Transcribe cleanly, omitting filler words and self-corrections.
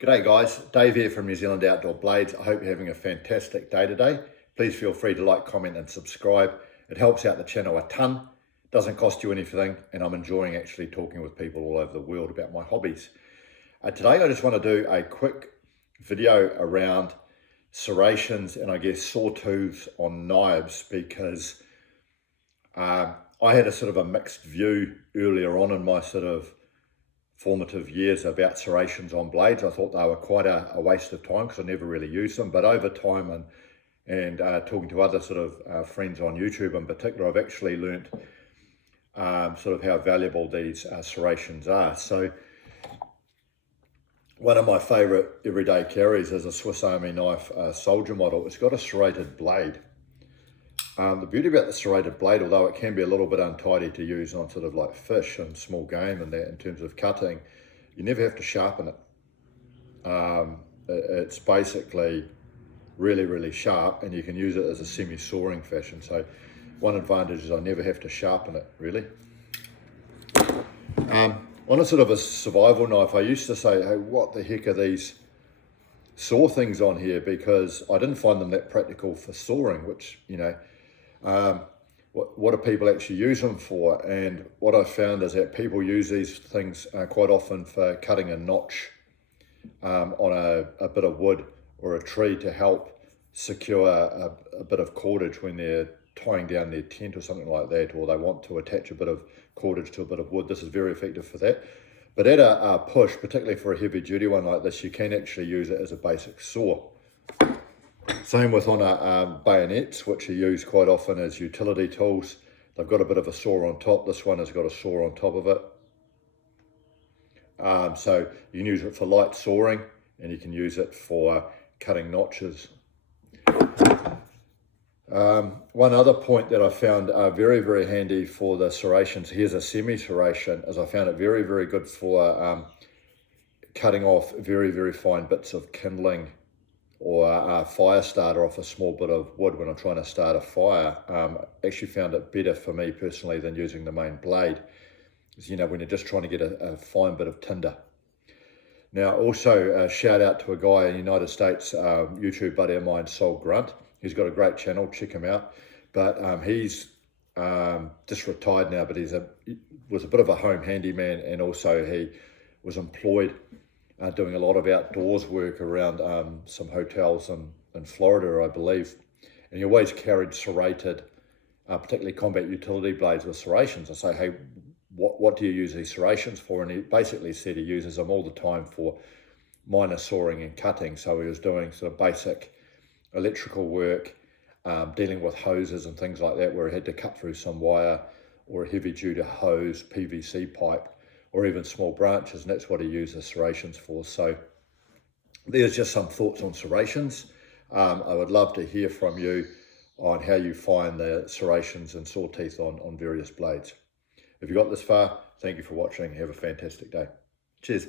G'day guys, Dave here from New Zealand Outdoor Blades. I hope you're having a fantastic day today. Please feel free to like, comment and subscribe. It helps out the channel a ton, doesn't cost you anything, and I'm enjoying actually talking with people all over the world about my hobbies. Today I just want to do a quick video around serrations and I guess sawtooths on knives, because I had a sort of a mixed view earlier on in my sort of formative years about serrations on blades. I thought they were quite a waste of time because I never really used them, but over time and talking to other sort of friends on YouTube in particular, I've actually learnt sort of how valuable these serrations are. So one of my favourite everyday carries is a Swiss Army knife soldier model. It's got a serrated blade. The beauty about the serrated blade, although it can be a little bit untidy to use on sort of like fish and small game and that in terms of cutting, you never have to sharpen it. It's basically really sharp, and you can use it as a semi-sawing fashion. So one advantage is I never have to sharpen it, really. On a sort of a survival knife, I used to say, hey, what the heck are these saw things on here? Because I didn't find them that practical for sawing, which, you know, what do people actually use them for? And what I found is that people use these things quite often for cutting a notch on a bit of wood or a tree to help secure a bit of cordage when they're tying down their tent or something like that, or they want to attach a bit of cordage to a bit of wood. This is very effective for that. But at a push, particularly for a heavy duty one like this, you can actually use it as a basic saw. Same with on bayonets, which are used quite often as utility tools. They've got a bit of a saw on top. This one has got a saw on top of it. So you can use it for light sawing, and you can use it for cutting notches. One other point that I found very handy for the serrations, here's a semi-serration, is I found it very good for cutting off very fine bits of kindling or a fire starter off a small bit of wood when I'm trying to start a fire. Actually found it better for me personally than using the main blade, because, you know, when you're just trying to get a fine bit of tinder. Now also shout out to a guy in the United States, YouTube buddy of mine, Sol Grunt. He's got a great channel, check him out. But he's just retired now, but he was a bit of a home handyman, and also he was employed doing a lot of outdoors work around some hotels in Florida, I believe. And he always carried serrated, particularly combat utility blades with serrations. I say, hey, what do you use these serrations for? And he basically said he uses them all the time for minor sawing and cutting. So he was doing sort of basic electrical work, dealing with hoses and things like that, where he had to cut through some wire or a heavy duty hose, PVC pipe, or even small branches, and that's what he uses serrations for. So there's just some thoughts on serrations. I would love to hear from you on how you find the serrations and saw teeth on various blades. If you got this far, thank you for watching. Have a fantastic day. Cheers.